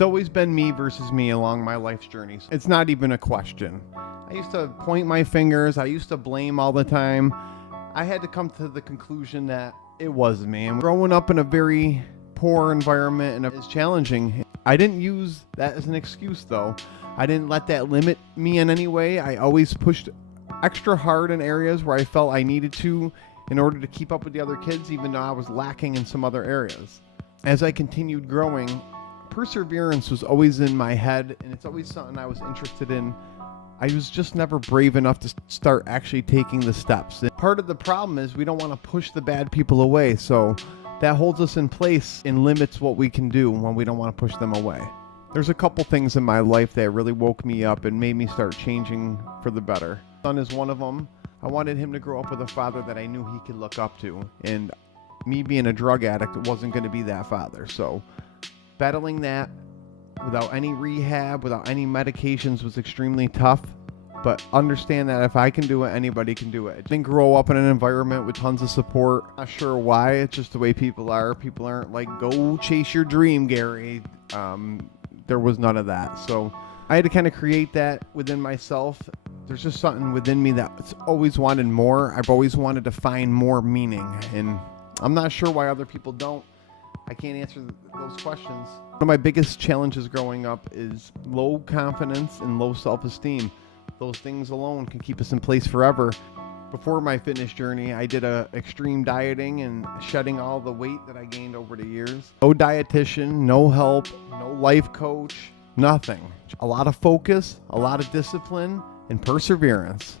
It's always been me versus me along my life's journeys. It's not even a question. I used to point my fingers. I used to blame all the time. I had to come to the conclusion that it was me. And growing up in a very poor environment and it's challenging. I didn't use that as an excuse though. I didn't let that limit me in any way. I always pushed extra hard in areas where I felt I needed to in order to keep up with the other kids, even though I was lacking in some other areas. As I continued growing, perseverance was always in my head, and it's always something I was interested in. I was just never brave enough to start actually taking the steps. And part of the problem is we don't want to push the bad people away, so that holds us in place and limits what we can do when we don't want to push them away. There's a couple things in my life that really woke me up and made me start changing for the better. My son is one of them. I wanted him to grow up with a father that I knew he could look up to, and me being a drug addict wasn't going to be that father. So battling that without any rehab, without any medications was extremely tough. But understand that if I can do it, anybody can do it. I didn't grow up in an environment with tons of support. Not sure why. It's just the way people are. People aren't like, go chase your dream, Gary. There was none of that. So I had to kind of create that within myself. There's just something within me that's always wanted more. I've always wanted to find more meaning. And I'm not sure why other people don't. I can't answer those questions. One of my biggest challenges growing up is low confidence and low self-esteem. Those things alone can keep us in place forever. Before my fitness journey, I did extreme dieting and shedding all the weight that I gained over the years. No dietitian, no help, no life coach, nothing. A lot of focus, a lot of discipline, and perseverance.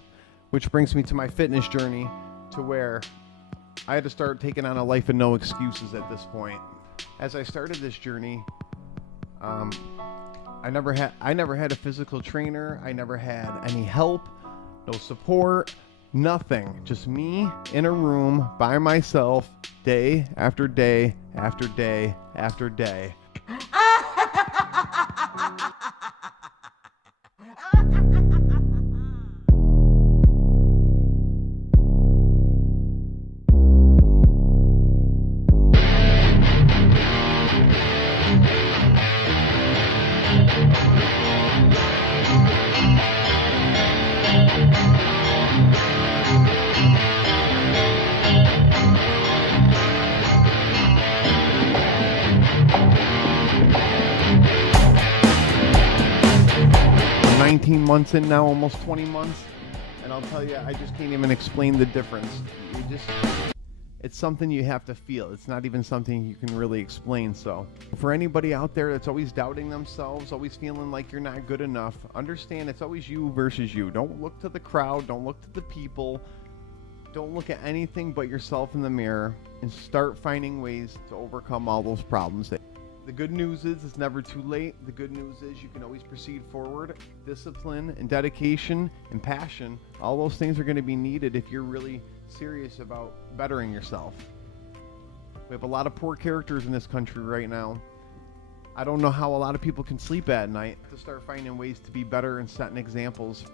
Which brings me to my fitness journey, to where I had to start taking on a life of no excuses at this point. As I started this journey, I never had a physical trainer. I never had any help, no support, nothing. Just me in a room by myself, day after day after day after day. 19 months in now, almost 20 months, and I'll tell you, I just can't even explain the difference. It's something you have to feel. It's not even something you can really explain. So for anybody out there that's always doubting themselves, always feeling like you're not good enough, understand it's always you versus you. Don't look to the crowd, don't look to the people, don't look at anything but yourself in the mirror, and start finding ways to overcome all those problems. The good news is it's never too late. The good news is you can always proceed forward. Discipline and dedication and passion, all those things are going to be needed if you're really serious about bettering yourself. We have a lot of poor characters in this country right now. I don't know how a lot of people can sleep at night. To start finding ways to be better and setting examples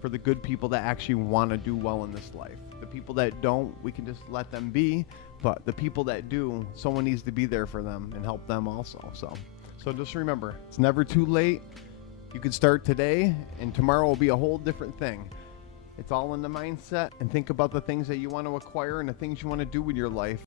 for the good people that actually want to do well in this life. The people that don't, we can just let them be. But the people that do, someone needs to be there for them and help them also. So just remember, it's never too late. You can start today, and tomorrow will be a whole different thing. It's all in the mindset, and think about the things that you want to acquire and the things you want to do with your life.